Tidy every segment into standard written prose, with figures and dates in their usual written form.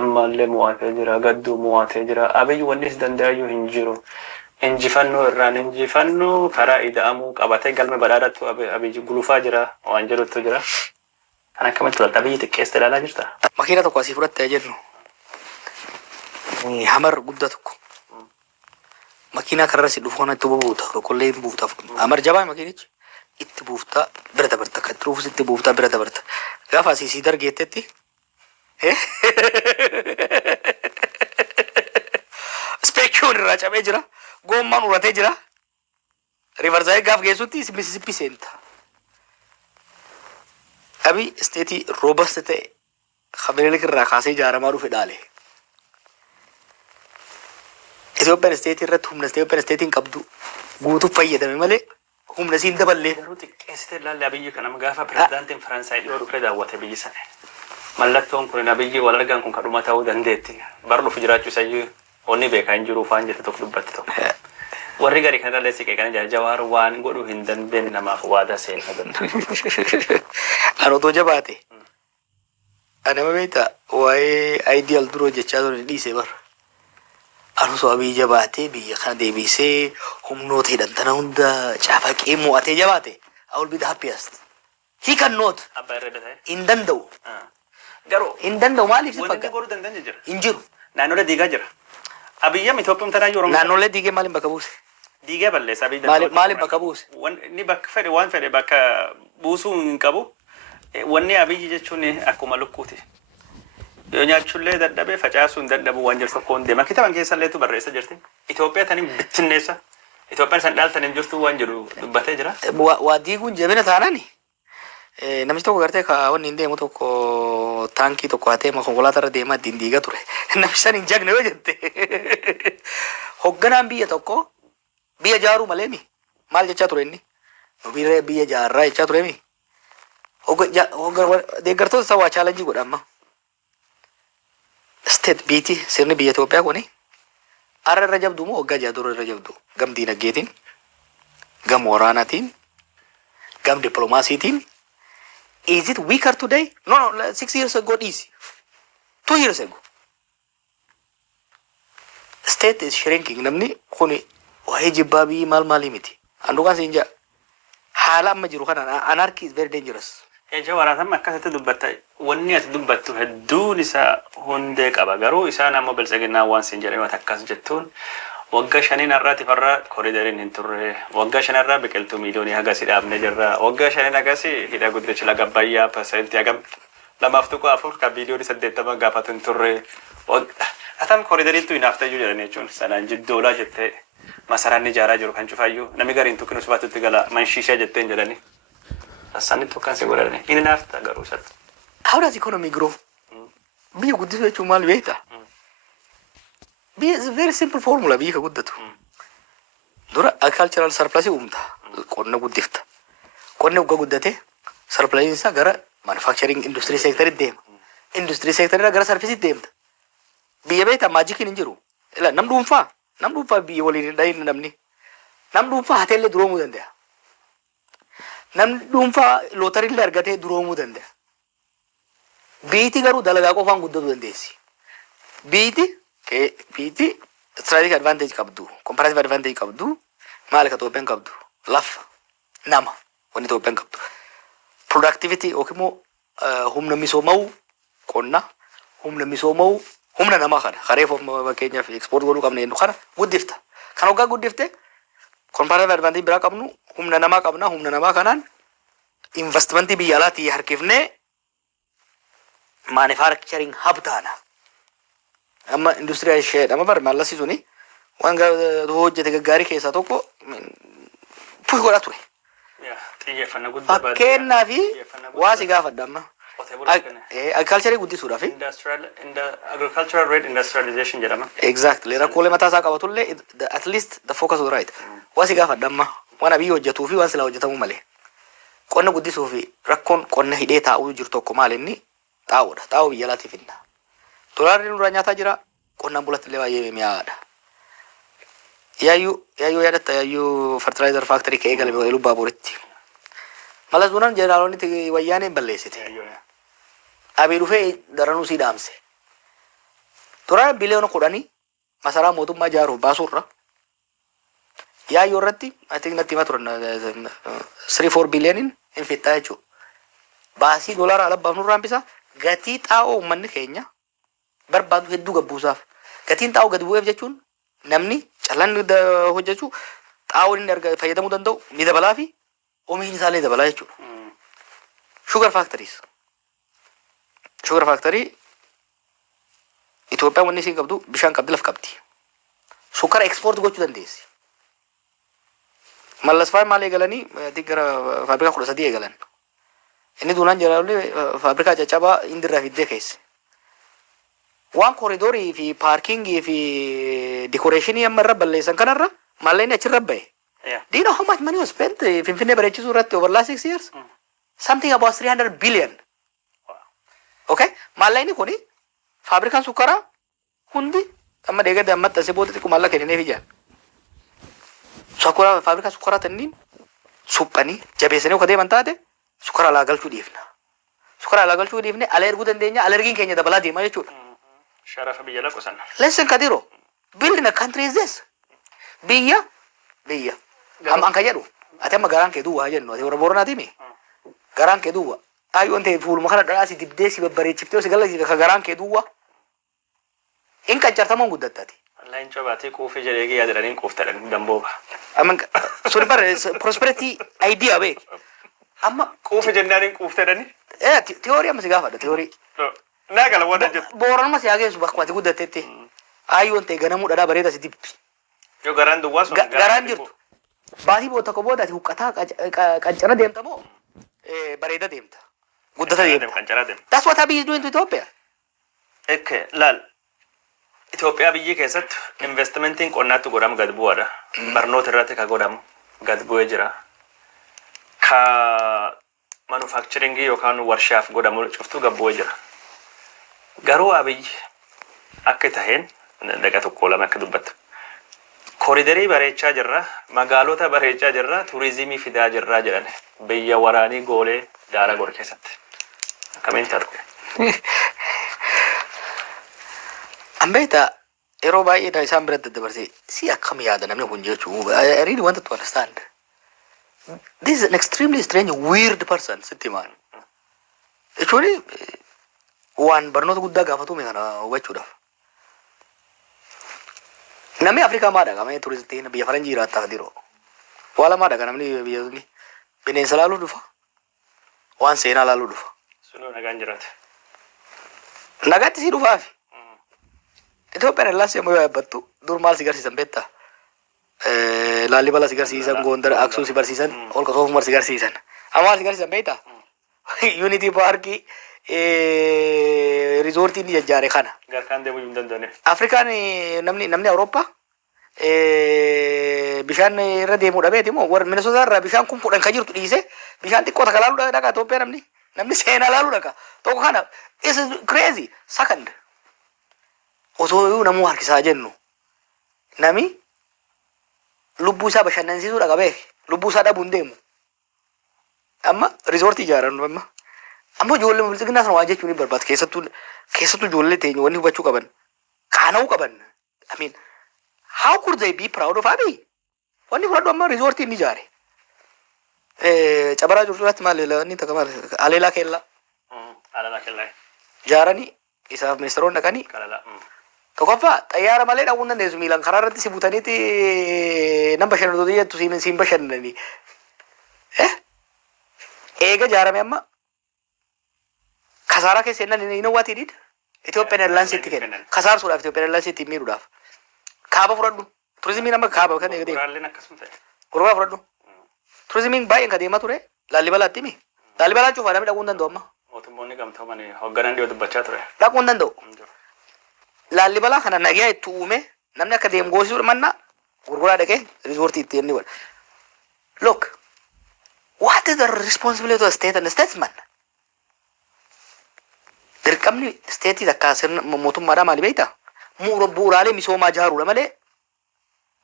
ammallee mo'atee jira, gadduu mo'atee jira. Abiyyi wannis danda'ayyuu hin jiru. Injifannoo irraan injifannoo karaa ida'amuu qabatee galma badhaadhattu abiyyi gulufaa jira waan jedhutu jira. Kan akkamitti walta abiyyi xiqqeessite ilaalaa jirta? Makiina tokko asii fudhattee jennu hamar guddaa tokko makiinaa karra si dhufu kanatti buuta rokollee buuftaaf hamar jabaa makiinichi itti buuftaa bira dabarta kan dhuufus itti buuftaa bira dabarta gaafa asii sii dargeettetti speekiyoon irraa cabee jira goommaan uratee jira rivarsaayii gaaf geessutti Mississippi seenta. Abi isteetii roobasta ta'e Kabeelik irraa kaasee ijaaramaa dhufe dhaale. Itoophiyaan isteetii irratti humna Itoophiyaan isteetiin qabdu guutuuf fayyadame malee humna siin daballee. Garuu xiqqeessite ilaalle abiyyi kana gaafa pirezidaantiin Faransaay dhiyoo dhufee daawwate biyyi sana. Mallattoon kun abiyyi wal argaan kun kadhuma ta'uu dandeetti. Bara dhufu jiraachuu isayyuu onni beekaa hin jiru waan jette tokko dubbatti tokko. Warri garii kana illee siqee kana Jawaar waan godhuu hin dandeenye namaaf waada seenaa danda'u. Anotoo jabaate. Anama beektaa waa'ee ayidiyaal duroo jechaa ture dhiisee bara. Anusoo abiyyi jabaatee biyya kana deebisee humnoota hidhantana hunda caafaqee mo'atee jabaate. I will be the happiest. He cannot. Abbaa irra ta'e. Hin danda'u. Garuu hin danda'u maaliif si wanti fakkaata? godhuu dandeenye jira. Hin jiru. Naannolee diigaa jira. Abiyyam Itoophiyaa tanaa yeroo Naannolee diigee maaliin bakka buuse? diigaa balleessa abiyyi. Maaliin bakka buuse? Inni bakka fedhe waan fedhe bakka buusuu hin qabu. Wanni abiyyi jechuun akkuma lukkuuti. Yoo nyaachuullee dadhabee facaasuu hin dadhabu waan jirtu tokko hundeema. Kitaaba keessalleetu barreessa jirti. Itoophiyaa taniin bittinneessa. Itoophiyaan san dhaaltaniin jirtu waan jedhu dubbatee jira. Waa diiguun jabina taanaani. Namichi tokko gartee wanni hin deemu tokko taankii tokko hatee konkolaataa irra deemaa ittiin diigaa ture. Namichi san hin jagne yoo jette. Hogganaan biyya tokko biyya jaaruu malee mi? Maal jechaa ture inni? Nu biyya jaarraa jechaa ture mi? Deeggartoota isaa waa chaalenjii godha amma. State biiti sirni biyya Itoophiyaa kuni har'a irra jabdu moo waggaa ja'a dura irra jabdu? Gam diinagdeetiin, gam waraanaatiin, gam dippiloomaasiitiin. Is it weaker today? No, 6 years ago it is. 2 years ago. State is shrinking. Namni kuni waa'ee jibbaa biyyi maal miti. Anduukaan siin jaa. Haala amma jiru kana anarchy is very dangerous. Jawaaraatam akkasitti dubbatta. Wanni ati dubbattu hedduun isaa hundee qaba. Garuu isaan ammoo bilchaginaa waan siin jedhame akkas jettuun waggaa 5 irraati farra koridariin hin turre. Waggaa 5 irraa biqiltuu miiliyoonii hagas dhaabne jirra. Waggaa 5 hagas hidha guddicha laga Abbayyaa persentii hagam 2.4 ka biiliyoonii 80 gaafatu hin turre. Atam koridariitu hinaaftayyuu jedhan jechuun sanaan jiddoolaa jettee masaraan ijaaraa jiru kan cufaayyuu namni gariin tokko nusubaatutti gala manshiishaa jetteen jedhani. Sanni tokkan si godhani. Inni naafta garuu isatti. How does economy grow? Biyya guddisuu jechuun maal beektaa? Biyya is a very simple formula biyya ka guddatu. Dura agricultural surplus uumta. Qonna guddifta. Qonni waggaa guddate surplus isaa gara manufacturing industry sector deema. Industry sector irraa gara service deemta. Biyya beektaa maajikiin hin jiru. Ila nam dhuunfaa biyya waliin hin dhahin namni. Nam dhuunfaa hateellee duroomuu danda'a. Namni dhuunfaa lootarillee argatee duroomuu danda'a. Biiti garuu dalagaa qofaan guddatu dandeessi. Biiti strategic advantage qabdu, comparative advantage qabdu, maal akka Itoophiyaan qabdu, lafa, nama, wanni Itoophiyaan qabdu. Productivity yookiin immoo humna misooma'uu qonna, humna misooma'uu humna namaa kana. Kareef fakkeenyaaf export godhuu qabna jennu kana guddifta. Kan hoggaa guddifte comparative advantage biraa qabnu humna namaa qabna. Humna namaa kanaan investmentii biyya alaatii harkifnee manufacturing hub taana. Amma industrial shade amma bar mallasi suni waan hojjete gaggaarii keessaa tokko push godha ture. Xiyyeeffannaa guddaa baadiyyaa. Fakkeenyaa fi waa si gaafadha amma. Agriculture guddisuudhaaf. Agricultural rate industrialization jedhama. Exactly. Rakkoolee mataa isaa qabatullee at least the focus was right. Waa si gaafadha amma waan abiyyi hojjetuu fi waan sila hojjetamu malee. Qonna guddisuu fi rakkoon qonna hidhee taa'uu jiru tokko maal inni xaa'uudha. Xaa'uu biyya alaatiif hinna. Dolaarri nurraa nyaataa jira. Qonnaan bulatti illee baay'ee mi'aadha. Yaayyuu yaadatta yaayyuu fertilizer factory ka'ee galme lubbaa boritti. Malas bunaan jeneraalonni wayyaaneen balleessite. Abii dhufee daranuu sii dhaamse. Dura biliyoona kudhanii masaraa mootummaa ijaaruuf baasurra yaayyoo irratti I think natti himaa turan 3-4 biliyooniin hin fixxaa jechuudha. Baasii doolaara alabbaaf nurraa hambisa gatii xaa'oo uummanni keenya barbaadu hedduu gabbuusaaf. Gatiin xaa'oo gadi bu'eef jechuun namni callaan hojjechuu xaa'oo inni fayyadamuu danda'u ni dabalaa fi oomishni isaallee dabalaa jechuudha. Sugar factories. Sugar factory Itoophiyaan wanni isiin qabdu bishaan qabdi laf qabdi. Sukkara export gochuu dandeessi. Mallasfaan maal eegalanii gara faabrikaa 13 eegalan. Inni duunaan jalaallee faabrikaa caccabaa indirraa fiddee keesse. Waan kooriidoorii fi paarkingii fi dikoreeshinii amma irra balleessan kanarra maalleen achirra bahe. Do you know how much money was spent Finfinnee bareechisuu irratti over last 6 years? Something about 300 billion. Okay? Maalleen kuni faabrikaan sukkaraa hundi amma deeggarda amma tasee booda xiqqoo maallaqa kenneef ijaan. Sukkaraa faabrikaa sukkaraa tanniin suphanii jabeessanii akka deeman taate sukkara alaa galchuu dhiifna. Sukkara alaa galchuu dhiifne ala erguu dandeenya alergiin keenya dabalaa deema jechuudha. Sharafa biyya lakkosan. Listen Kadiro, building a country is this. Biyya. Amma an ka jedhu ati amma garaan kee duwwaa jennu ati warra Booranaati mi? Garaan kee duwwaa. Ayyoon ta'e fuuluma kana dhagaasi dibdee si babbareechiftee si galasiif ka garaan kee duwwaa. In qaccartamuun guddattaati. Wallahi cobaatee quufee jedhee yaadanii quuftadhan dambooba. Amma suni bare prosperity idea be. Amma Quufee jennaaniin quuftadhani. Teoorii amma si gaafadha teoorii. Naa gala wada jettu. Booranuma si hageessu bakka ati guddattetti. Ayyoon ta'e ganamuu dhadhaa bareeda si dibbi. Yoo garaan duwwaa sun Garaan jirtu. Baatii boota ko booda ati huqqataa qancara deemta moo bareeda deemta. Guddata deemta. Qancara deemta. That's what Abiy is doing to Ethiopia. Ekke laal. Itoophiyaa biyyi keessatti investmentiin qonnaatti godhamu gad bu'aadha. Barnoota irratti ka godhamu gad bu'ee jira. Ka manufacturingii yookaan warshaaf godhamu cuftuu gad bu'ee jira. Garuu Abiy akka taheen daqa tokko lama akka dubbattu. Kooriidarii bareechaa jirra, magaalota bareechaa jirra, turizimii fidaa jirra jedhan biyya waraanii goolee daara godhe keessatti. Akkamiin ta'u? Ambeeta yeroo baay'ee isaan biratti dabarsee si akkam yaada namni kun jechuu I really wanted to understand. This is an extremely strange, weird person sitti himaan. Jechuun waan barnoota guddaa gaafatume kana hubachuudhaaf. Namni Afrikaa maadha qaba turistiin biyya faranjii jiraata Kadiro. Wala maadha kan namni biyya suni bineensa laaluu dhufa. Waan seenaa laaluu dhufa. Sunoo nagaan jiraata. Nagaatti si dhufaafi. Itoophiyaan laas yommuu yaabbattu dur maal si garsiisan beektaa? Laalibala si garsiisan, Gondar, Aksuu si barsiisan, Holqa Soofumar si garsiisan. Amma maal si garsiisan beektaa? Unity Parkii rizoortii ni jajjaare kana. Garkaan deemuu hin danda'ane. Afrikaan namni Awurooppaa bishaan irra deemuu dhabeeti moo warra Minnesota irraa bishaan kun kudhan ka jirtu dhiise bishaan xiqqoo takka laaluu dhaqa Itoophiyaa namni seenaa laaluu dhaqa. Tokko kana is crazy. Second. Osoo namuu harkisaa jennu nami lubbuu isaa bashannansiisuu dhaqa beeki. Lubbuu isaa dhabuu hin deemu. Amma rizoortii ijaaran amma ijoollee bilisignaa sana waan jechuun ni barbaada. Keessattuu ijoollee teenya wanni hubachuu qaban. Kaana'uu qaban. I mean, how could they be proud of Abiy? Wanni fudhadhu amma rizoortii inni ijaare. Cabaraa jirtuudhaatti maal inni takka maal aleelaa keellaa. Aleelaa keellaa. Ijaaranii isaaf ministeeronni dhaqanii. Tokkoffaa xayyaara malee dhaquu hin dandeessu miilaan karaa irratti si butaniiti nama bashannantoota jettu siin bashannananii. Eega ijaarame amma kasaaraa keessa inni waati did Ethiopian Airlines itti kennan kasaarsuudhaaf Ethiopian Airlines itti miidhuudhaaf kaaba fudhadhu turizimiin amma kaaba kan eegdee Gurguraalleen akkasuma ta'e. Gurguraa fudhadhu turizimiin baay'een ka deemaa ture Laalibalaatti mi Laalibalaan cuufaa namni dhaquu hin danda'u amma Mootummoonni gamtoomanii hoogganaan dhiyoo dubbachaa ture. dhaquu hin danda'u Laalibalaa kana nagaa itti uume namni akka deemu goosisuu manna gurguraa dhaqee rizoortii itti inni godha. Look, what is the responsibility of the state and the statesman? Dirqamni steetii takka mootummaadhaa maali beektaa? Bu'uuraalee misoomaa ijaaruudha malee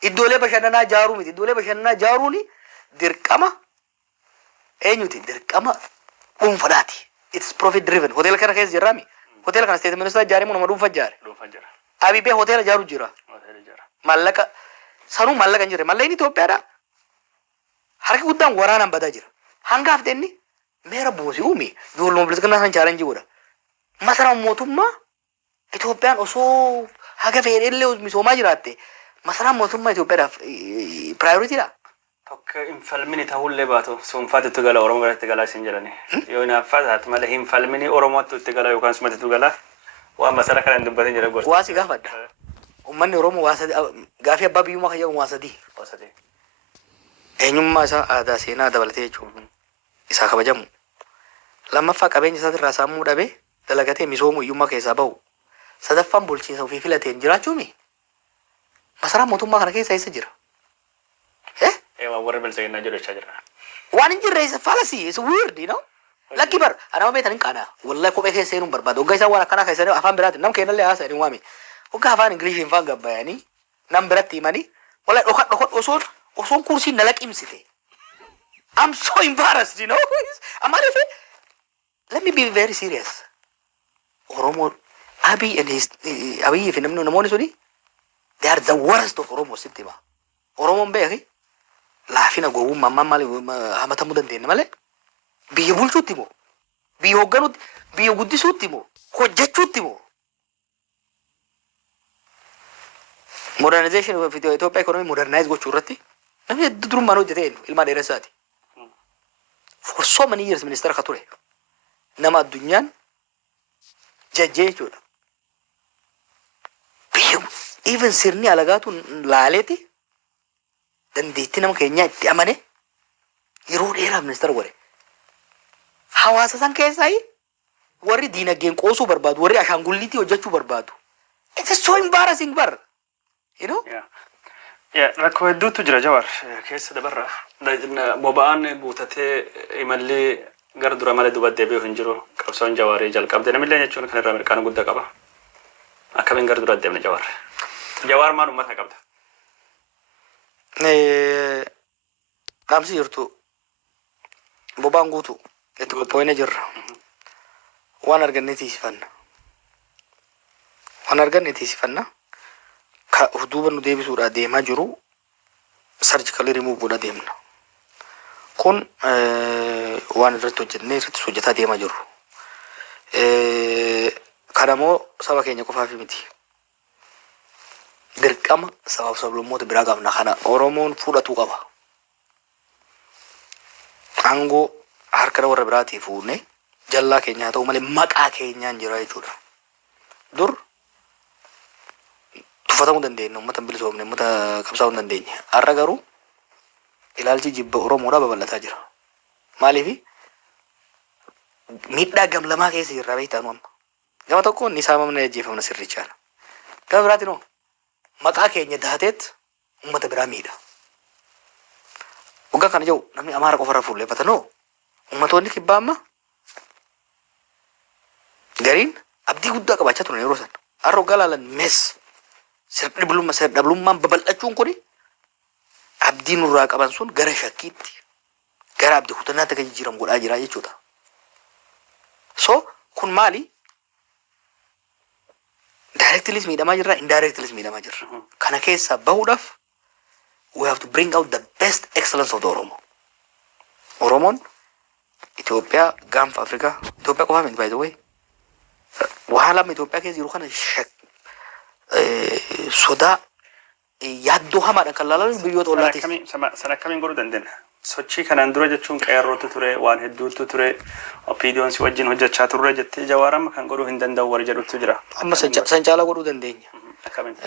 iddoolee bashannanaa ijaaruu miti. Iddoolee bashannanaa ijaaruun dirqama eenyuti? Dirqama dhuunfaadhaati. It's profit driven. Hoteela kana keessa jirraami. Hoteela kana steetii ministeera ijaaree nama dhuunfa ijaare. Dhuunfa jira. Abibee hoteela ijaaru jira. Mallaqa sanuu mallaqa hin jirre malleen Itoophiyaadha. Harki guddaan waraanaan badaa jira. Hangaaf denni meera buusii uumi ijoollee bilisummaa san chaalenjii godha. Masaraan mootummaa Itoophiyaan osoo haga fedheellee misoomaa jiraatte masaraan mootummaa Itoophiyaadhaaf piraayoriitiidha. Tokko infalmini ta'ullee baatu suunfaatti itti gala Oromoo galatti galaa isin jedhani. Yoo hinaaffaa taate malee infalmini Oromootti itti gala yookaan sumatti itti gala waan masara kana hin dubbatin jedha gorsa. Waasi gaafadha. Uummanni Oromoo gaafii abbaa biyyummaa kan jedhamu waa sadii. Eenyummaa isaa aadaa seenaa dabalatee jechuudha. Isaa kabajamu. Lammaffaa qabeenya isaatirraa saamuu dhabee dalagatee misoomuu hiyyummaa keessaa bahu. Sadaffaan bulchiinsa ofii filateen jiraachuumi. Masaraan mootummaa kana keessa eessa jira? Waan warri bilchaginaa jedhachaa jira. Waan hin jirre isa fallacy is weird, you know? Lakki bar anama beetan hin qaana. Wallahi kophee keessa seenuun barbaada. Hoggaa isaan waan akkanaa keessanii afaan biraatti nam kennallee haasa'anii waami. Hoggaa afaan Ingiliishiin faan gabbayanii nam biratti himanii wallahi dhokadhokad osoon kursiin nala qimsite. I'm so embarrassed, you know? Amaarife let me be very serious. Oromoo Abiy fi namoonni suni they are the worst of Oromoo sitti hima. Oromoon beeki laafina gowwummaa maali hamatamuu dandeenya malee biyya bulchuutti moo biyya hoogganuutti biyya guddisuutti moo hojjechuutti moo modernization of Itoophiyaa economy modernize gochuu irratti namni durummaan hojjete ilmaa dheeressaati. For so many years ministeera ka ture nama addunyaan jajjee jechuudha. Biyya even sirni alagaatu laaleeti dandeettii nama keenyaa itti amane yeroo dheeraaf ministeera godhe. Hawaasa san keessaa warri diinagdeen qoosuu barbaadu, warri ashaangulliitii hojjechuu barbaadu. It is so embarrassing bar. You know? Rakkoo hedduutu jira Jawaar keessa dabarra. Boba'aan guutatee imallee gara dura malee duba deebi'uu hin jiru. Qabsoon Jawaarii jalqabde namillee jechuun kan irraa mirqaan guddaa qaba. Akkamiin gara dura deemne Jawaar? Jawaar maal uummata qabda? Dhaamsi jirtu boba'aan guutu itti qophoofne jirra. Waan arganne tiisifanna. Waan arganne tiisifanna. Ka duuba nu deebisuudhaa deemaa jiru sarjikali rimuuvuudha deemna. Kun waan irratti hojjennee irratti hojjetaa deemaa jiru. Kanammoo saba keenya qofaaf miti. Dirqama sabaaf sablammoota biraa qabna. Kana Oromoon fudhatu qaba. Aangoo harka warra biraatii fuunee jallaa keenyaa ta'u malee maqaa keenyaan jira jechuudha. Dur tuffatamuu dandeenya uummata bilisoomne uummata qabsaa'uu hin dandeenye. Har'a garuu ilaalchi jibba Oromoodhaa babal'ataa jira. Maaliif miidhaa gamlamaa keessa jirra beektaanu amma. Gama tokkoon ni saamamna ajjeefamna sirrichaadha. Gama biraatiin hoo maqaa keenya daateet uummata biraa miidha. Waggaa kana jiru namni Amaara qofarra fuulleeffatanoo uummatoonni kibbaa amma gariin abdii guddaa qabaachaa turan yeroo san. Har'a waggaa laalan mees sirna babal'achuun kuni abdii nurraa qaban sun gara shakkiitti gara abdii kutannaatti kan jijjiiramu godhaa jira jechuudha. So kun maali? Directly miidhamaa jirra, indirectly miidhamaa jirra. Kana keessa bahuudhaaf we have to bring out the best excellence of the Oromo. Oromoon Itoophiyaa gaanfa Afrikaa Itoophiyaa qofaa miti by the way. Waan lama Itoophiyaa keessa jiru kana sodaa yaaddoo hamaadhaan kan laalan biyyoota ollaatis. Sana akkamiin godhuu dandeenya? Sochii kanaan dura jechuun qeerrootu ture, waan hedduutu ture, opiidiyoon si wajjin hojjechaa turre jettee Jawaar kan godhuu hin danda'u warri jedhutu jira. Amma san caalaa godhuu dandeenya.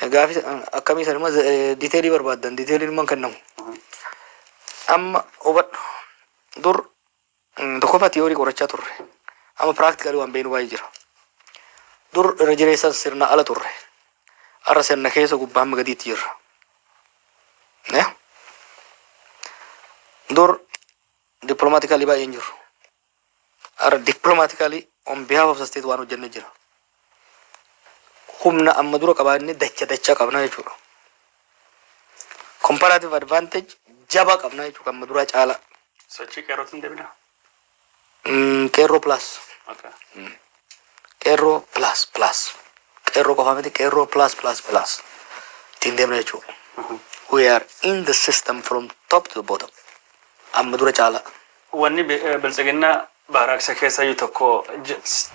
Gaafii akkamii san immoo diiteelii barbaaddan diiteeliin immoo kennamu. Amma hubadhu dur tokkoffaa tiyoorii qorachaa turre. Amma piraaktikalii waan beenu baay'ee jira. Dur irra jireessan sirna ala turre. Har'a sirna keessa gubbaa hamma gadiitti jirra. Dur dippilomaatikaalii baay'een jiru. Har'a dippilomaatikaalii on behalf of the state waan hojjennee jira. Humna amma dura qabaannee dachaa qabna jechuudha. Comparative advantage jabaa qabna jechuudha amma dura caala. Sochii qeerrootiin deebina? Qeerroo plus. Qeerroo plus. qeerroo qofaa miti qeerroo plus ittiin deemna jechuudha. We are in the system from top to bottom. Amma dura caala. Wanni biltsiginnaa baaraaksa keessa iyyuu tokko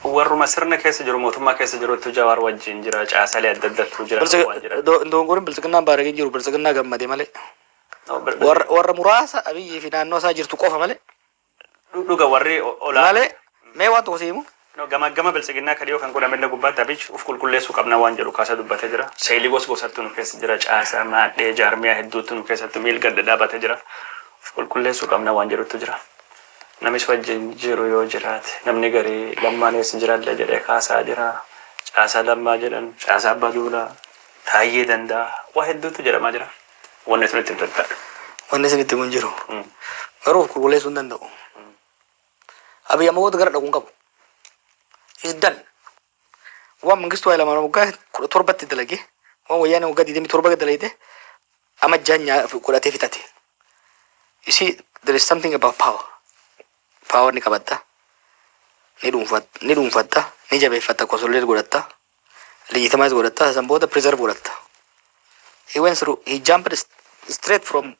warruma sirna keessa jiru mootummaa keessa jirutu Jawaar wajjin jira caasalee adda addaatu jira waan jira. Doongoon biltsiginnaan baaraagin jiru biltsiginnaa gammadee malee. Warra muraasa Abiyyii fi naannoo isaa jirtu qofa malee. Dhuga warri olaa. Malee mee waan tokko siimu. Gama biltsiginnaa kadhiyoo kan godhamenne gubbaatti Abiyyi uf qulqulleessuu qabna waan jedhu kaasa dubbatee jira. Seelii gosattu nu keessa jira caasaa maadhee jaarmiyaa hedduutu nu keessatti miilga adda dhaabatee jira. Uf qulqulleessuu qabna waan jedhutu jira. Namis wajjin jiru yoo jiraate namni garii lammaanis jiraadha jedhee kaasaa jira. Caasaa lammaa jedhan caasaa abbaa duulaa taayyee danda'a waa hedduutu jedhamaa jira. Wanni sun itti dadda. Wanni sun itti mun jiru. Garuu qulqulleessuu hin danda'u. Abiyyi amma wanta gara dhaquun qabu. Is done. Waan mangistuu Hayilamaariyaam waggaa 17 dalage waan wayyaanee waggaa 27 dalagde amma jaanyaa godhatee fitate. You see, there is something about power. Power ni qabatta. Ni dhuunfatta. Ni jabeeffatta. Consolidate godhatta. Legitimize godhatta. San booda preserve godhatta. He went through. He jumped straight from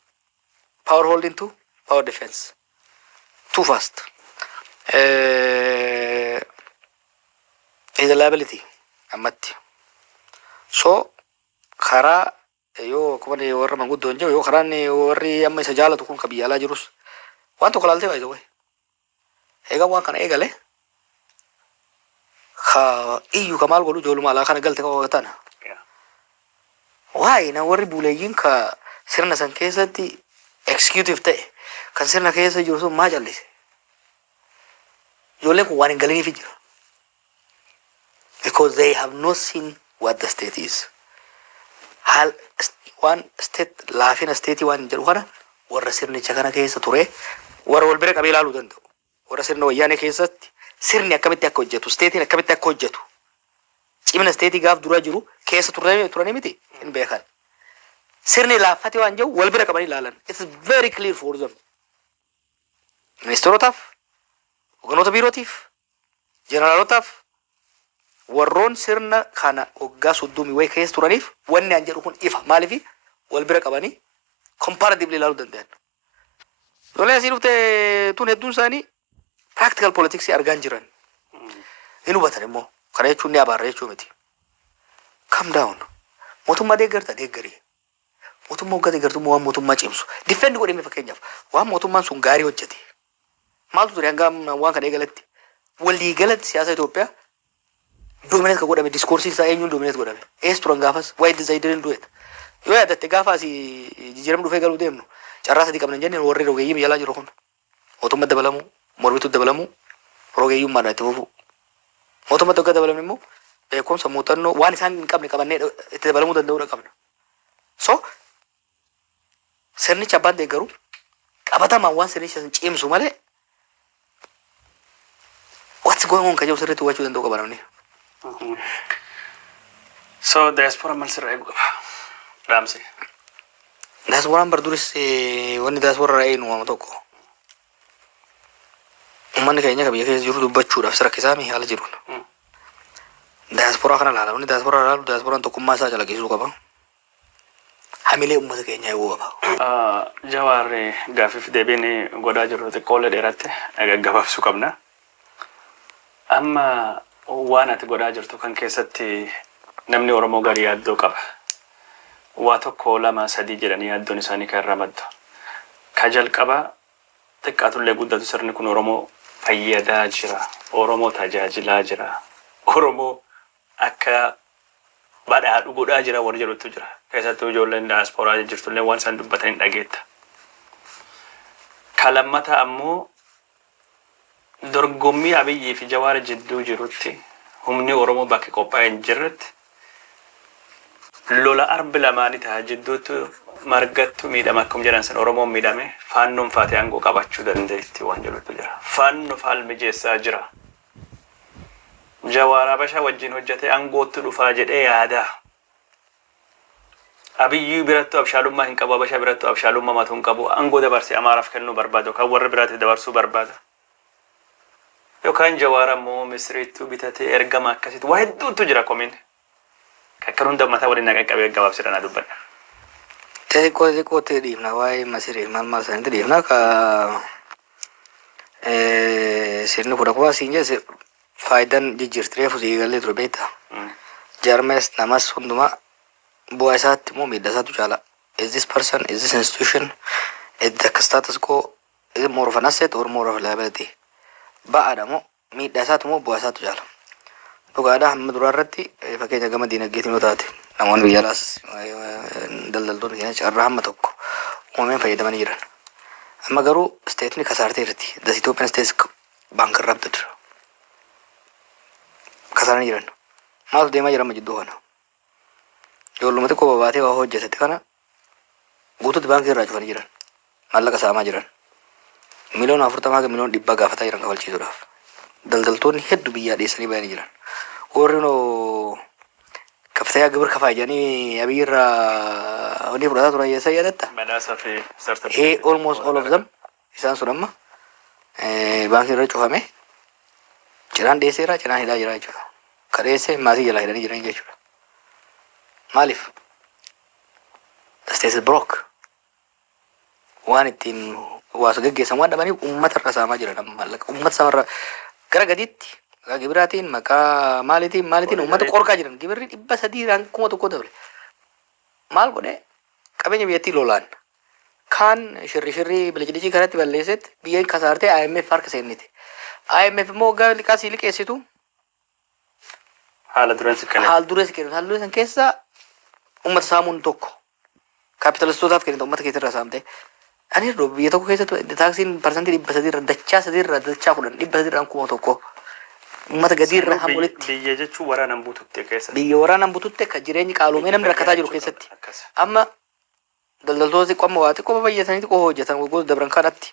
power holding to power defense. Too fast. Is a liability. Ammatti. So, karaa yoo kuma ne warra manguddoo hin jiru yoo karaan warri amma isa jaalatu kun kabiyya alaa jirus waan tokko laaltee baay'ee wayi. Egaa waan kana eegale iyyuu ka maal godhu ijoolluma alaa kana galte qaba tana. Waa'ee na warri buuleeyyiin ka sirna san keessatti executive ta'e kan sirna keessa jiru sun maa callise. Ijoolleen kun waan hin galiniif jira. Because they have not seen what the state is. One state laafina state waan jedhu kana warra sirnicha kana keessa ture warra wal bira qabee ilaaluu danda'u. Warra sirna wayyaanee keessatti sirni akkamitti akka hojjetu steetiin akkamitti akka hojjetu cimina steetii gaaf dura jiru keessa turanii miti hin beekan. Sirni laaffate waan jedhu wal bira qabanii ilaalan. It's very clear for them. Ministeerotaaf, hogganoota biirootiif, jeneraalotaaf warroon sirna kana waggaa 30 wayi keessa turaniif wanni an jedhu kun ifa maaliif wal bira qabanii comparatively ilaaluu danda'an. Lolee asii dhufte tun hedduun isaanii practical politics argaan jiran. Hin hubatan immoo kana jechuun ni abaarra jechuu miti. Calm down. Mootummaa deeggarta deeggarii. Mootummaa waggaa deeggartu waan mootummaa cimsu. Defend godhame fakkeenyaaf waan mootummaan sun gaarii hojjete. Maaltu ture hanga waan kana eegalatti walii galatti siyaasa Itoophiyaa dominate ka godhame discourse isaa eenyuun dominate godhame. Ees turan gaafas why they didn't do it. Yoo yaadatte gaafa asii jijjiiramu dhufee galuu deemnu carraa sadii qabna jenneen warri rogeeyyii biyya alaa jiru kun mootummaa dabalamuu mormituu dabalamuu rogeeyyummaadhaan itti fufuu. Mootummaa tokko dabalamne immoo beekumsa muuxannoo waan isaan hin qabne qabannee itti dabalamuu danda'uudha qabna. So sirnicha abbaan deeggaru qabatamaan waan sirnicha cimsu malee what's going on ka jiru sirriitti hubachuu danda'u qaba namni. So diaspora maal sirraa eegu qaba? Raamsi. Diasporaan barduris wanni diaspora irraa eegnu waan tokko. Uummanni keenya biyya keessa jiru dubbachuudhaaf rakkisaa mi haala jiruun. Diaspora kana laala. Wanni diaspora laalu diasporaan tokkummaa isaa calaqqisiisuu qaba. Hamilee uummata keenya eeguu qaba. Jawaar gaafiif deebiin godhaa jiru xiqqoolee dheeraatti gaggabaabsuu qabna. Amma waan ati godhaa jirtu kan keessatti namni Oromoo garii yaaddoo qaba. Waa tokko lama sadii jedhanii yaaddoon isaanii kan irraa maddu. Ka jalqaba xiqqaatullee guddatu sirni kun Oromoo fayyadaa jira. Oromoo tajaajilaa jira. Oromoo akka badhaadhu godhaa jira warri jedhutu jira. Keessattuu ijoolleen diasporaa jirtullee waan isaan dubbatanii dhageetta. Ka lammataa ammoo dorgommii Abiyyii fi Jawaar jidduu jirutti humni Oromoo bakki qophaa'ee hin jirretti lola arbi lamaanii ta'a jidduutti margattu miidhama akkuma jedhan san Oromoon miidhame faannoon faatee aangoo qabachuu dandeetti waan jedhutu jira. Faannoo faal mijeessaa jira. Jawaar Habashaa wajjin hojjetee aangootti dhufaa jedhee yaada. Abiyyii birattu abshaalummaa hin qabu, Habashaa birattu abshaalummaa matu hin qabu. Aangoo dabarsee Amaaraaf kennuu barbaadu kan warra biraatti dabarsuu barbaada. Yookaan Jawaar ammoo Misiriitti bitatee ergama akkasitti waa hedduutu jira komiin. Kakkan hunda mataa waliin qaqqabee gabaabsidhaan dubbadha. xiqqoo ta'e dhiifna waa'ee masirii maal isaaniitti dhiifna ka sirni kudha kubbaa siin jesse faayidaan jijjiirti reefu sii galee ture beektaa. Jarmes namas hundumaa bu'aa isaatti immoo miidhaa isaatu caala. Is this person, is this institution, is the status quo, is it more of an asset or more of a liability? Ba'aadha moo miidhaa isaatu moo bu'aa isaatu caala. Dhugaadhaa hamma duraa irratti fakkeenya gama diinagdeetiin yoo taate namoonni biyya alaas daldaltoonni keenya carraa hamma tokko uumameen fayyadamanii jiran. Amma garuu steetni kasaartee jirti. The Ethiopian States bankrupted. Kasaaranii jiran. Maaltu deemaa jira amma jidduu kana? Ijoollumatti kophaa baatee waa hojjetette kana guutuutti baankii irraa cufanii jiran. Maallaqa saamaa jiran. Miliyoona 40 haga miliyoona 100 gaafataa jiran kafalchiisuudhaaf. Daldaltoonni hedduu biyyaa dhiyeessanii bayanii jiran. Warri noo kaftaya gibir kafaa jedhanii Abiy irraa hojii fudhataa turan yeessa yaadatta? Badhaasaa fi Almost all of them isaan sun amma baankii irra cufame cinaan dhiyeesseera cinaan hidhaa jira jechuudha. Ka dhiyeesse maatii jalaa hidhanii jiran jechuudha. Maaliif? The state is broke. Waan ittiin waasu geggeessan waan dhabaniif uummata irra saamaa jiran amma maallaqa uummata samarra gara gadiitti maqaa gibiraatiin maqaa maalitiin uummata qorqaa jiran gibirri 300 kuma tokko dabale. Maal godhe qabeenya biyyattii lolaan kaan shirri bilchidhicii kanatti balleessetti biyyeen kasaartee IMF harka seennite. IMF immoo waggaa liqaasii liqeessitu haala dureessi kennitu. Haala dureessan keessaa uummata saamuun tokko kaapitaalistootaaf kennita uummata keessatti irraa saamte. Ani irraa biyya tokko keessatti taaksiin parsantii 300 irra dachaa 10 100 kuma tokko uummata gadii irra hamulitti. Biyya jechuun waraanaan buututte keessa. Biyya waraanaan buututte kan jireenyi qaaloomee namni rakkataa jiru keessatti. Amma daldaltoonni qomma waa xiqqoo baay'atanii xiqqoo hojjetan gosa dabran kanatti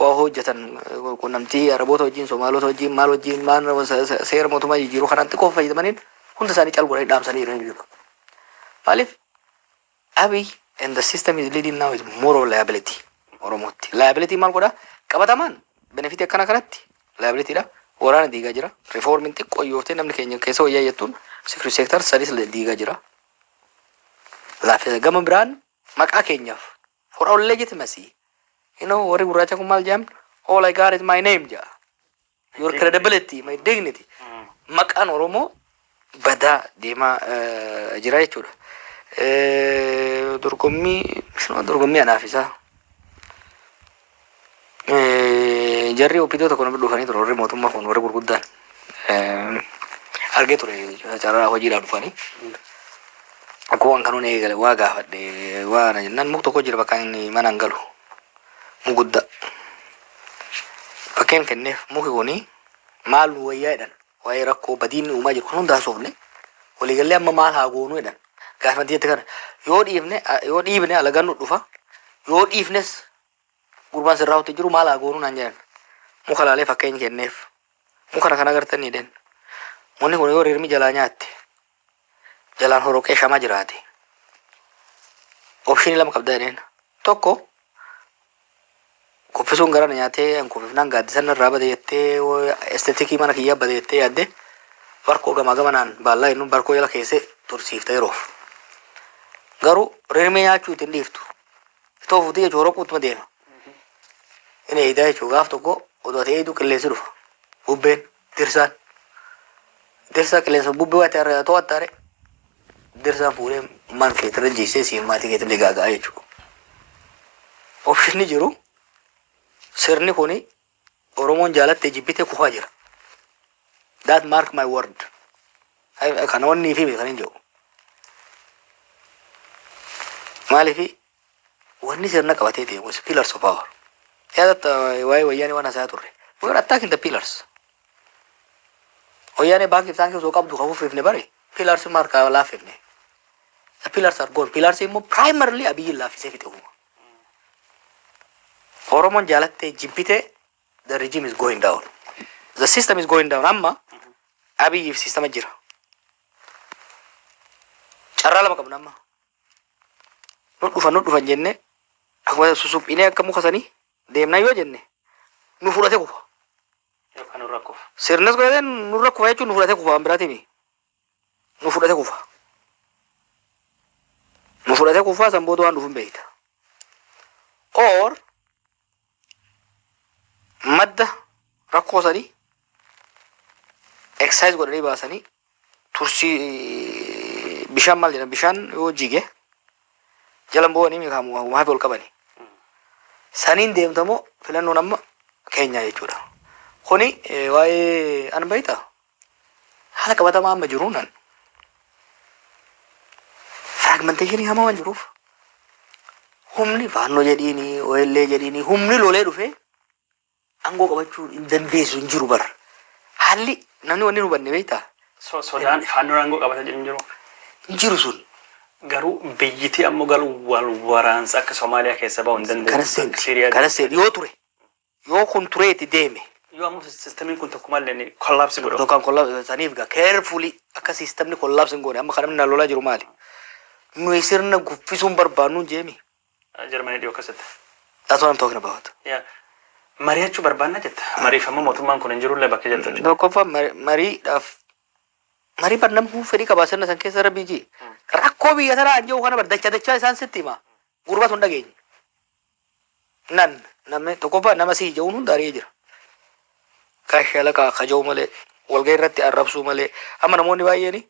waa hojjetan qunnamtii Araboota wajjin Somaalota wajjin maal seera mootummaa jijjiiruu kanaan xiqqoo fayyadamaniin hunda isaanii calquranii dhaamsanii jiran jechuudha. Maaliif Abiy and the system is leading now is more of liability. Oromootti. Liability maal godhaa? Qabatamaan benefitii akkana kanatti liabilityidha. Waraana diigaa jira. Reformiin xiqqoo yooftee namni keenya keessa wayyaa jettuun security sector sadis diigaa jira. Laaffisa gama biraan maqaa keenyaaf for our legitimacy. You know, warri gurraacha kun maal jedhamu? All I got is my name jaa. Your credibility, my dignity. Maqaan Oromoo badaa deemaa jira jechuudha. Dorgommii anaaf isaa. Jarri opiidota kun dhufanii ture warri mootummaa kun warri gurguddaan argee ture carraa hojiidhaan dhufanii. Akkuma kanuun eegale waa gaafadhe waan jennaan muka tokko jira bakka inni mana hin galu muguddaa. Fakkeen kenneef muki kuni maal nu wayyaa jedhan waa'ee rakkoo badiin uumaa jiru kan hundaa soofne waliigallee amma maal haa goonuu jedhan. Gaafa jettee kana yoo dhiibne alagaan nu dhufa yoo dhiifnes gurbaan sirraa hotti jiru maal haa goonuu naan jedhan. Muka laalee fakkeenya kenneef muka kana agartanii den munni kun yoo rirmi jalaa nyaatte jalaan horoqee shamaa jiraate opshinii lama qabda jedheen tokko kuffisuun gara nyaatee kuffifnaan gaaddisan irraa bade jettee esteetikii mana kiyyaa bade jettee yaadde barkoo gamaa gamanaan baallaa jennuun barkoo jala keessee tursiifta yeroof garuu rirmee nyaachuu ittiin dhiiftu itoo fuutii jechuu horoquutuma deema inni eeyidaa jechuu gaaf tokko odoo ta'ee eeyidu qilleensi dhufa bubbeen dirsaa qilleensa bubbee waa to'attaare dirsaan fuudhee man keetirra jiisee siin maatii keetirra gaagaa jechuudha. Opshinni jiru sirni kuni Oromoon jaalattee jibbitee kufaa jira. That mark my word. Kana wanni fi kan hin jiru. Maaliif wanni sirna qabatee deemu pillars of power. Yaadatta waa'ee wayyaanii waan hasaa turre. We are attacking the pillars. Wayyaanii baankii isaan osoo qabdu kan uffifne bare pillars markaa laafifne. The pillars are gone. Pillars immoo primarily Abiyyiin laaffisee fixe uuma. Oromoon jaalattee jibbitee the regime is going down. The system is going down. Amma Abiyyiif sistema jira. Carraa lama qabna amma. Nu dhufan jenne akkuma susuphinee akka muka sanii deemnaa yoo jenne nu fudhatee kufa. Yookaan nu rakkufa. Sirnas godhatee nu rakkufa jechuun nu fudhatee kufa biraatiin nu fudhatee kufa. fudhatee kuffaa san booda waan dhufu hin beekta. Or madda rakkoo sanii exercise godhanii baasanii tursii bishaan maal jedhan bishaan yoo jige jalan bu'anii miikaamu uumaa fi ol qabani. Saniin deemtamoo filannoon amma keenya jechuudha. Kuni waa'ee an beektaa haala qabatamaa amma jiru nan fragmenteeshinii hamaa waan jiruuf humni faannoo jedhiini OLA jedhiini humni lolee dhufee aangoo qabachuu hin dandeessu hin jiru bara. Haalli namni wanni hubanne beektaa. Sodaan faannoon aangoo qabata jedhu hin jiru. Hin jiru sun. Garuu biyyittii ammoo galu wal waraansa akka Somaaliyaa keessa bahu hin dandeessu. Kanas yoo ture yoo kun tureeti deeme. Yoo ammoo sistemiin kun tokko malee kollaapsi godhu. Tokkaan kollaapsi saniif gaa carefully akka sistemni kollaapsi hin goone amma kan namni lolaa jiru maali? Nuyi sirna guffisuun barbaannu hin jeemi. Jarmanii dhiyoo keessatti. That's what I'm talking about. Mari'achuu barbaanna jetta. Mariifamuu mootummaan kun hin jirullee bakka jetta. Tokkoffaa mariidhaaf marii barnamuu fedhii qabaa sirna san keessa rabbii jii. Rakkoo biyya tanaa anjoo kana bar dachaa isaan sitti hima. Gurbatu hin dhageenye. Namni tokkoffaa nama sii ija'uun hunda ari'ee jira. Kaashaa laqaa kaja'u malee walgahii irratti arrabsuu malee amma namoonni baay'een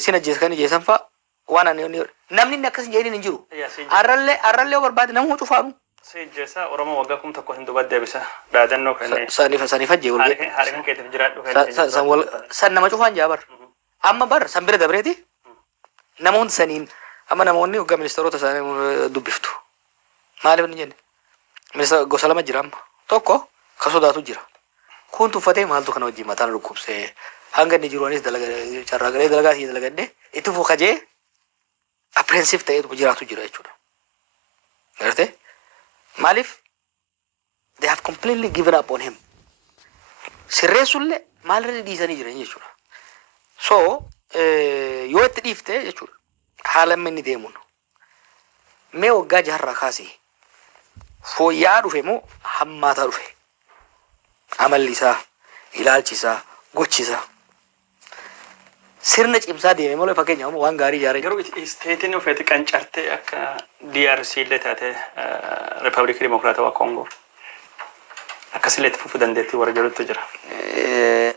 sin ajjeeskan ijeessan fa'a waan ani namni akkas hin jedhin hin jiru. Har'allee yoo barbaade nama cufaanu. Si ajjeessa Oromoo waggaa kum tokko hin dubbadde deebisa dhaadannoo kanneen. Saniif ajjee walgahii. Haala kan keetiif jiraadhu. San nama cufaan jaa bar. Amma bar san bira dabreeti. Namoonni saniin amma namoonni waggaa ministeerota isaanii dubbiftu. Maaliif hin jenne? Ministeera gosa lama jira amma. Tokko ka sodaatu jira. Kun tuffatee maaltu kana wajjin mataan dhukkubsee hanga inni jiruunis carraa garee dalagaa si dalagadde itti fufajee apprehensive ta'eetu jiraatu jira jechuudha. Gartee? Maaliif? They have completely given up on him. Sirreessullee maalirra dhiisanii jiran jechuudha. So yoo itti dhiifte jechuudha haala amma inni deemuun mee waggaa jaharraa kaasee fooyya'aa dhufe moo hammaataa dhufe? Amalli isaa, ilaalchi isaa, gochi isaa. Sirna cimsaa deeme malee fakkeenyaaf waan gaarii ijaaree. Garuu isteetiin ofeetti qancartee akka DRC illee taate Riippaabilikii Dimokiraatawaa Koongoo akkasillee itti fufuu dandeettii warra jirutu jira.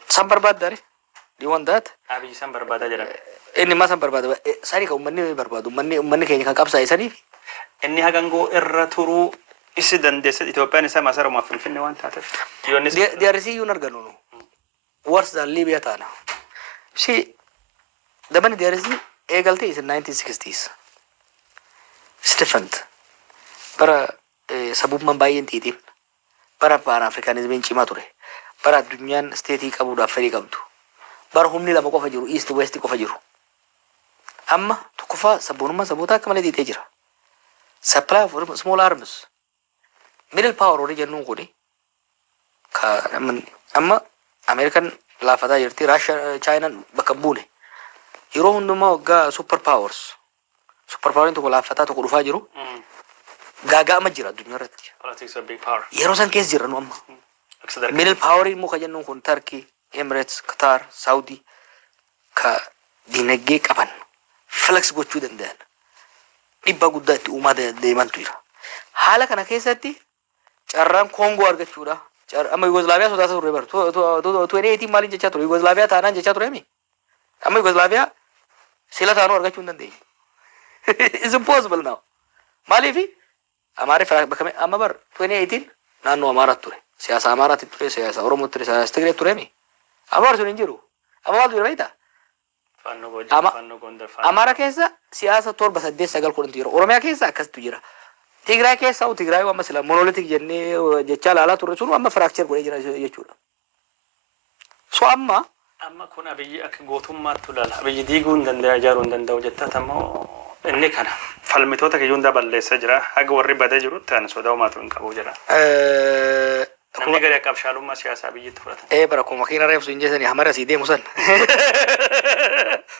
San barbaaddaare? Dhiiwwan taate? Abiyyi san barbaadaa jedhama. Inni maa san barbaada? Sanii kan uummanni barbaadu. Uummanni keenya kan qabsaa'e saniif. Inni hagangoo irra turuu isi dandeessa Itoophiyaan isaa masarumaaf Finfinnee waan taateef. DRC iyyuu hin argannu nu. Worse than Libya taana. Si dabani DRC eegalte is in 1960s. It's different. Bara sabummaan baay'een xiixiin. Bara Pan-Afrikaanizmiin cimaa ture. Bara addunyaan steetii qabuudhaaf fedhii qabdu. Bara humni lama qofa jiru, East West qofa jiru. Amma tokkoffaa sabboonummaan saboota akka malee xiixee jira. Supply of small arms. Middle power warri jennuun kuni amma Ameerikaan laafataa jirti, Raashiyaa, Chaayinaan bakka buune. Yeroo hundumaa waggaa super powers. Super poweriin tokko laafataa tokko dhufaa jiru. Gaaga'ama jira addunyaa irratti. Yeroo san keessa jirra nu amma. Middle poweriin muka jennuun kun Turkey, Emirates, Qatar, Saudi ka dinagdee qaban flex gochuu danda'an. Dhibba guddaa itti uumaa deemantu jira. Haala kana keessatti carraan Koongoo argachuudha. Amma Yugoslaaviyaa sodaata turre bar. 2018 maaliin jechaa ture? Yugoslaaviyaa taanaan jechaa ture mi? Amma Yugoslaaviyaa sila taanuu argachuu hin dandeenye. It's impossible now. Maaliif? Amaarri bakka amma bar 2018 naannoo Amaaraatti ture. Siyaasa Amaaraatti ture, siyaasa Oromootti ture, siyaasa Tigree ture mi? Amaar sun hin jiru. Amma maaltu jira beektaa? Amaara keessa siyaasa 7-8-9 jira. Oromiyaa keessa akkasitu jira. Tigraay keessa Tigraay amma sila monolitik jennee jechaa laalaa turre sun amma fracture godhee jira jechuudha. So amma kun Abiyyi akka gootummaatti ilaala. Abiyyi diiguu hin danda'a, ijaaruu hin danda'u jettaa ammoo inni kana falmitoota kiyyuu hunda balleessaa jira. Haga warri badee jirutti ani sodaa homaatu hin qabu jira. Namni gadi akka abshaalummaa siyaasaa Abiyyitti fudhatan. Bara kun makiina reebsu hin jeesanii hamara sii deemu san.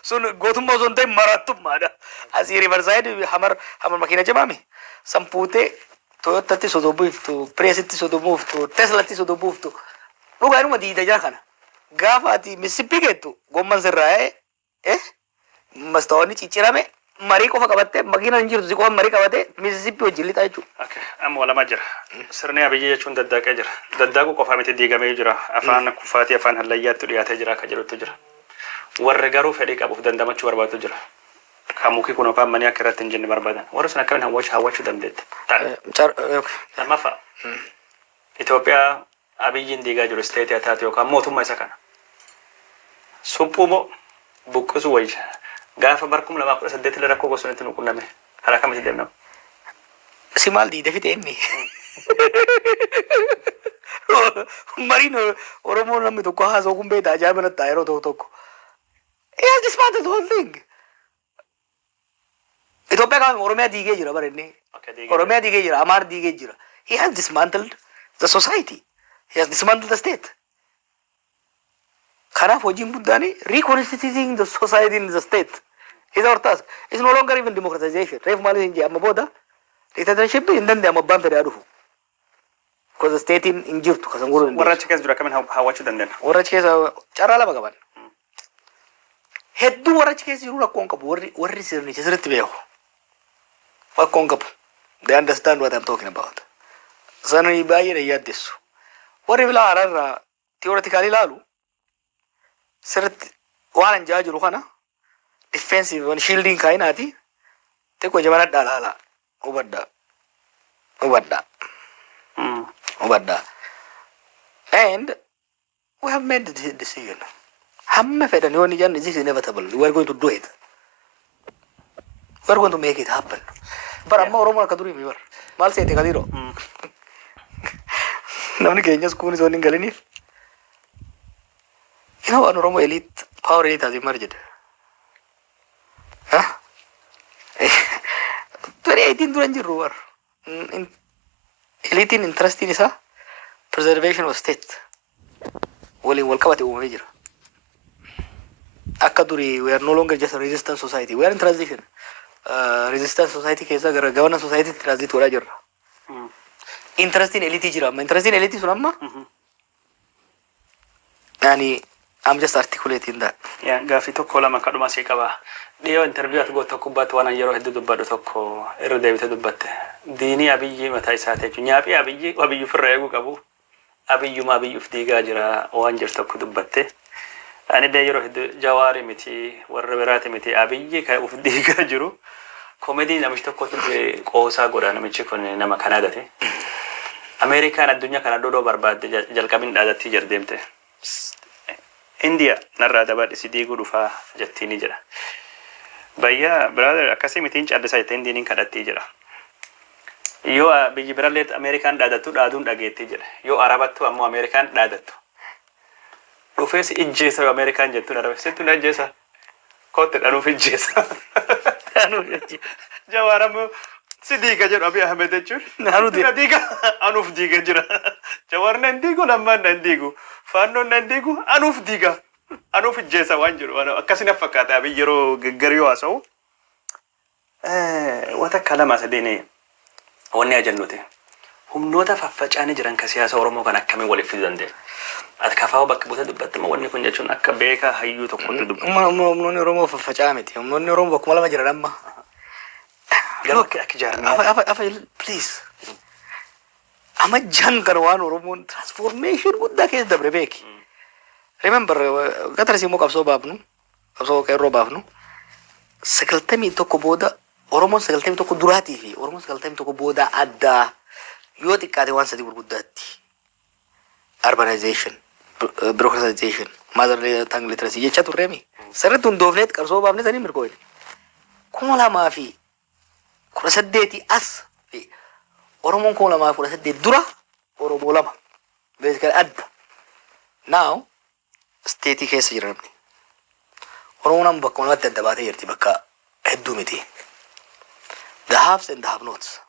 Sun gootummaa osoo hin ta'in marattummaadha. Asii riivarsaayid hamar makiina cimaami. Sampuutee Toyotatti sodobuuftu, Pireesitti sodobuuftu, Teslatti sodobuuftu. Dhugaa inuma diida jira kana. Gaafa ati Mississippi geettu gomman sirraa mastaawwanni ciccirame marii qofa qabattee makiina hin jirtu si qofa marii qabatee Mississippi wajjin lixaa jechuudha. Okay. Amma walama jira. Sirni abiyyi jechuun daddaaqee jira. Daddaaquu qofa miti diigamee jira. Afaan kuffaatii afaan hallayyaatti dhiyaatee jira akka jedhutu jira. Warri garuu fedhii qabuuf dandamachuu barbaadu jira. Kan mukii kun afaan manii akka irratti hin jenne barbaadan. Warri sun akkamiin hawwachuu dandeette. Lammaffaa. Itoophiyaa abiyyiin diigaa jiru isteetii haa taatu yookaan mootummaa isa kana. Suphuu moo buqqisuu wayya. Gaafa barkum 2018 rakkoo gosoonni nu qunname. Karaa kamitti deemna? Si maal diide fite inni? Mariin Oromoo namni tokko haasa'u kun beektaa ajaa'iba natti yeroo tokko. He has dismantled the whole thing. Itoophiyaa kan Oromiyaa diigee jira bara inni. Oromiyaa diigee jira, Amaar diigee jira. He has dismantled the society. He has dismantled the state. Kanaaf hojiin guddaan reconstituting the society in the state is our task. It's no longer even democratization. Reef maaliif hin jee amma booda dictatorship hin danda'amu abbaan fedhaa dhufu. Because the state hin jirtu kasan godhu. Warra achi keessa jira akkamiin hawwachuu dandeenya? Warra achi keessa carraa lama qaban. Hedduu warra achi keessa jiru rakkoon qabu warri sirnicha sirriitti beeku. Rakkoon qabu. They understand what I'm talking about. Sananii baay'ee na yaaddeessu. Warri bilaa haraarraa theoretically ilaalu sirriitti waan anjaa jiru kana defensive shielding kaayinaati xiqqoo jabanadhaa laala hubadhaa. And we have made the decision. Hamma fedhan yoo ni janne this is inevitable. We are going to do it. We are going to make it happen. Bara amma Oromoo akka durii mi bar. Maal seete Kadiro? Namni keenyas kunis waan hin galiniif. You know, an Oromo elite, power elite has emerged. Huh? 2018 duran jirru war. Elite interest in isa preservation of state. Waliin wal qabate uumamee jira. Akka durii we are no longer just a resistant society. We are in transition. Resistant society keessa gara governance society transit godhaa jirra. Interest in elite jira. Interest in elite sun amma. Yani I'm just articulating that. Yeah, Gafii tokko lama kadhuma sii qaba. Dhiyoo interview ati gootu kubbaatti waan yeroo hedduu dubbadhu tokko irra deebite dubbatte. Diinii abiyyi mataa isaati jechuun nyaaphii abiyyi ofirraa eeguu qabu. Abiyyuma abiyyuuf diigaa jira waan jiru tokko dubbatte. Ani dee yeroo hedduu Jawaari miti warra biraati miti abiyyi kan of diigaa jiru. Komedii namichi tokkotu qoosaa godha namichi kun nama Kanaadaati. Ameerikaan addunyaa kana dodoo barbaadde jalqabin dhaadatti jardeemte. India narraa dabadhisi diiguu dhufaa jettiini jira. Bayyaa brother akkasii mitiin callisaa jettee indiiniin kadhattii jira. Yoo biyyi birallee Ameerikaan dhaadattu dhaaduun dhageettii jira. Yoo Arabattu ammoo Ameerikaan dhaadattu. Dhufees ijjeesa yoo Ameerikaan jettuun Arabsitti na ijjeesa. Kootte dhanuuf ijjeesa. Jawaar ammoo si diiga jedhu Abiy Ahmed jechuun. Naannoo diiga anuuf diiga jira. Jawaar nan diigu lammaan nan diigu. Faannoon nan diigu anuuf diiga. Anuuf ijjeesa waan jiru. Akkasina fakkaata Abiy yeroo gaggariyoo haasa'u. Wata kalama sadeenee wanni ajannuti. Humnoota faffacaanii jiran ka siyaasa Oromoo kan akkamiin waliif fiduu dandeenya. Ati kafaa'u bakka buutee dubbatte moo wanni kun jechuun akka beekaa hayyuu tokkotti dubbatu. Humnoonni Oromoo faffacaa miti. Humnoonni Oromoo bakkuma lama jiran amma. Look, please. Amma jangan waan Oromoon transformation guddaa keessa dabre beeki. Remember, gatarsi immoo qabsoo baafnu, qabsoo qeerroo baafnu, 91 booda Oromoon 91 duraatii fi Oromoon 91 booda addaa yoo xiqqaate waan sadii gurguddaatti. Urbanization, bureaucratization, mother tongue literacy jecha turreemi. Sirriitti hundoofneet qabsoo baafne sanii mirgooyne. 2018 as Oromoon 2018 dura Oromoo lama. Basically adda. Now, state keessa jira namni. Oromoon amma bakka lamatti adda baatee jirti bakka hedduu miti. The haves and the have-nots.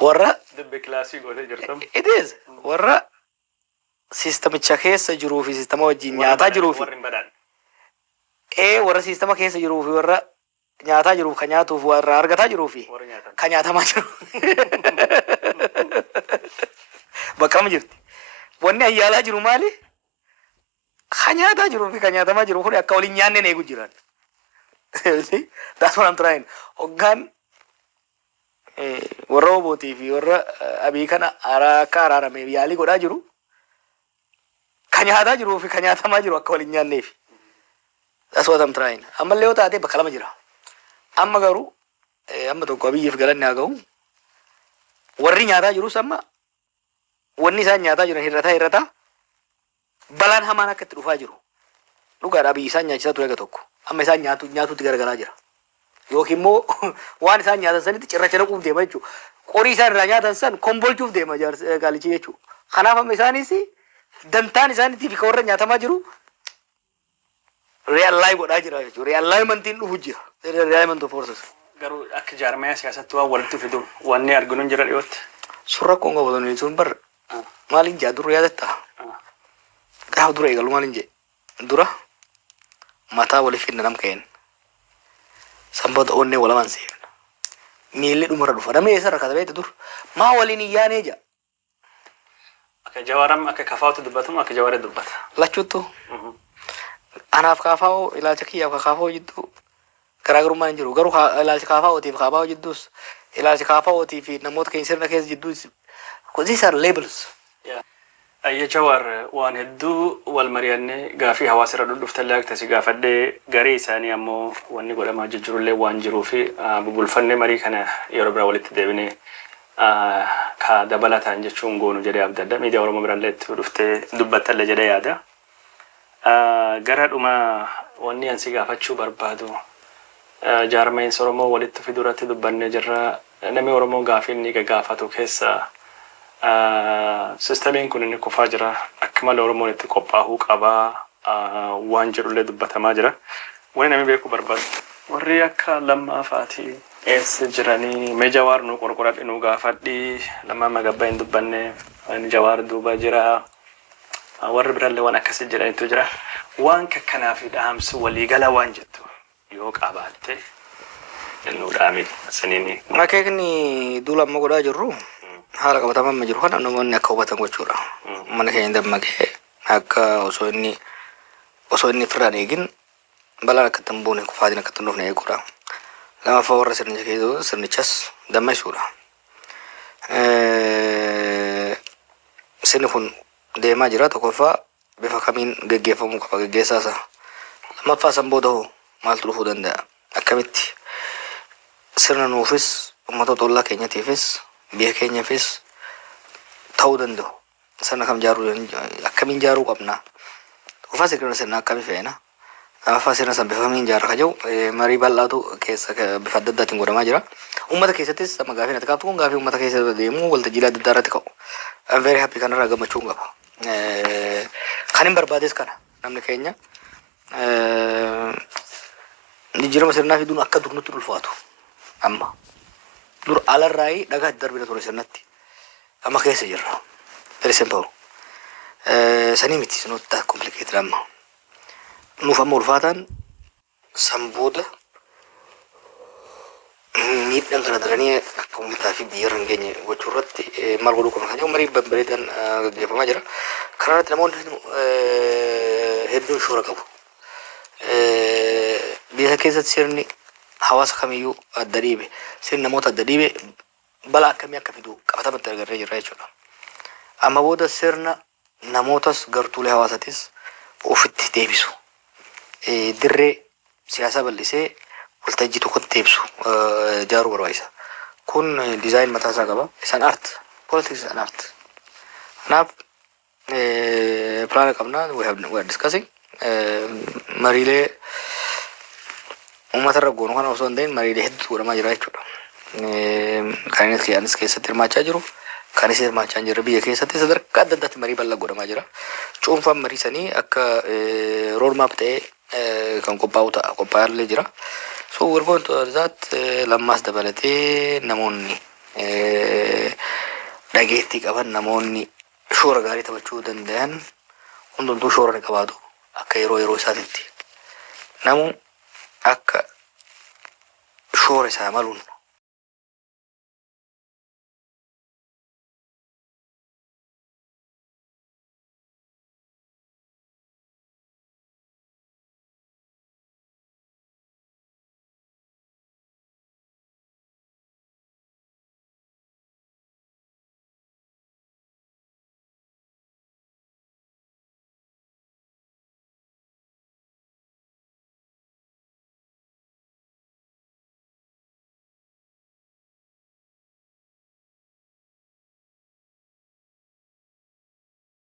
Warra dubbi kilaasii godhee jirtam. It is. Warra sistamicha keessa jiruu fi sistama wajjin nyaataa jiruu fi warra sistama keessa jiruu fi warra nyaataa jiruuf kan nyaatuuf warra argataa jiruu fi kan nyaatamaa jiru. Bakka amma jirti. Wanni ayyaalaa jiru maali? Kan nyaataa jiruu fi kan nyaatamaa jiru kun akka waliin nyaanneen eegu jiran. See, that's what I'm trying. Hoggaan warra obootii fi warra abii kana akka araarame yaalii godhaa jiru. Kan nyaataa jiruu fi kan nyaatamaa jiru akka waliin nyaanneef. That's what I'm trying. Ammallee yoo taate bakka lama jira. Amma garuu amma tokko abiyyiif galanni haa ga'u. Warri nyaataa jirus amma wanni isaan nyaataa jiran hir'ataa balaan hamaan akka itti dhufaa jiru. Dhugaadhaa biyyi isaan nyaachisaa ture tokko. Amma isaan nyaatuutti garagaraa jira. Yookiin immoo waan isaan nyaatan sanitti cirracha naquuf deema jechuudha. Qorii isaan irraa nyaatan san kombolchuuf deema gaalichi jechuudha. Kanaaf amma isaanis dantaan isaaniitiif kan warra nyaatamaa jiru real godhaa jira jechuudha. Realignmentiin dhufu jira. Realignment of forces. Garuu akka jaarmaya siyaasatti waan walitti fidu wanni arginu hin jira dhiyootti. Suuraa Koongoo botonni sun bar maaliin jaa dura yaadatta? Gaafa dura eegalu maaliin jee? Dura mataa waliif finna nam ka'een. Sanboota onnee walamaan seefna. Miilli dhumarra dhufa. Namni eessarra katabeeti dur. Maa waliin iyyaanee jaa? Akka Jawaaram akka Kafaatu dubbatamu akka Jawaaree dubbata. Lachuuttu. Anaaf Kafaa'oo ilaalcha kiyyaaf Kafaa'oo jidduu garaagarummaan hin jiru. Garuu ilaalcha Kafaa'ootiif Kafaa'oo jidduus ilaalcha Kafaa'ootii fi namoota keenya sirna keessa jidduus these are labels. Ayya Jawaar waan hedduu wal mari'annee gaafii hawaasarra dhuftallee akka tasi gaafadhee garee isaanii ammoo wanni godhamaa jijjiirullee waan jiruu fi bubulfannee marii kana yeroo biraa walitti deebinee ka dabalataan jechuun goonu jedhee abdadda miidiyaa Oromoo biraallee itti dhuftee dubbattallee jedhee yaada. Gara dhuma wanni ansi gaafachuu barbaadu jaarmeensa Oromoo walitti fiduurratti dubbannee jirra. Namni Oromoo gaafii inni gaafatu keessa sistemiin kun inni kufaa jira. Akka malee Oromoon itti qophaa'uu qabaa waan jedhullee dubbatamaa jira. Wanni namni beekuu barbaadu. Warri akka lammaafaati eessa jiranii mee Jawaar nu qorqoradhe nu gaafadhi lammaa magabbaa hin dubbanne Jawaar duuba jira. Warri biraallee waan akkasii jedhanitu jira. Waan kakkanaaf dhaamsu waliigala waan jettu yoo qabaatte nu dhaami saniini. Akeekni duula amma godhaa jirru haala qabatamaa amma jiru kana namoonni akka hubatan gochuudha. Mana keenya dammaqee akka osoo inni firraan eegin balaan akka hin buune kufaatiin akka hin dhufne eeguudha. Lamaffaa warra sirnicha keessoo sirnichas dammaqsuudha. Sirni kun deemaa jira tokkoffaa bifa kamiin geggeeffamuu qaba geggeessaasa. Lammaffaa san booda hoo maaltu dhufuu danda'a? Akkamitti sirna nuufis uummata ollaa keenyatiifis biyya keenyaafis ta'uu danda'u. Sirna kam akkamiin jaaruu qabna? Tokkoffaa sirna akkamii feena? Lammaffaa sirna san bifa kamiin jaarra kaja'u marii bal'aatu keessa bifa adda addaatiin godhamaa jira. Uummata keessattis amma gaafii natti kaaftu kun gaafii uummata keessa deemu waltajjii adda addaa irratti ka'u. I'm very happy kanarraa gammachuu qaba. Kan hin barbaades kana namni keenya jijjiirama sirnaa fiduun akka dur nutti ulfaatu amma dur alarraayii dhagaa darbina ture sirnatti amma keessa jirra. Very simple. Sanii miti sinutti ta'a complicated amma nuuf amma ulfaataan san booda miidhaan kana daranii akka uummataa fi biyya irra hin geenye gochuu irratti maal godhuu qabna kan jedhu marii babbareedaan gaggeeffamaa jira. Karaa irratti namoonni hedduun shoora qabu. Biyya keessatti sirni hawaasa kamiyyuu adda dhiibe sirni namoota adda dhiibe balaa akkamii akka fidu qabatamatti agarree jirra jechuudha. Amma booda sirna namootas gartuulee hawaasatis ofitti deebisu. Dirree siyaasaa bal'isee waltajjii tokkotti deebisu jaaruu barbaachisa. Kun dizaayin mataa isaa qaba. Isaan art. Politics is an art. Kanaaf pilaana qabna. We are discussing. Mariilee uummata irra goonu kana osoo hin ta'in mariilee hedduu godhamaa jira jechuudha. Kan inni keessatti hirmaachaa jiru. Kan isin hirmaachaa hin jirre biyya keessatti sadarkaa adda addaatti marii bal'aa godhamaa jira. Cuunfaan marii sanii akka roadmap ta'ee kan qophaa'u ta'a. Qophaa'allee jira. So we're going to that lammaas dabalatee namoonni dhageettii qaban namoonni shoora gaarii taphachuu danda'an hundumtuu shoora ni qabaatu akka yeroo isaatitti namu akka shoora isaa maluun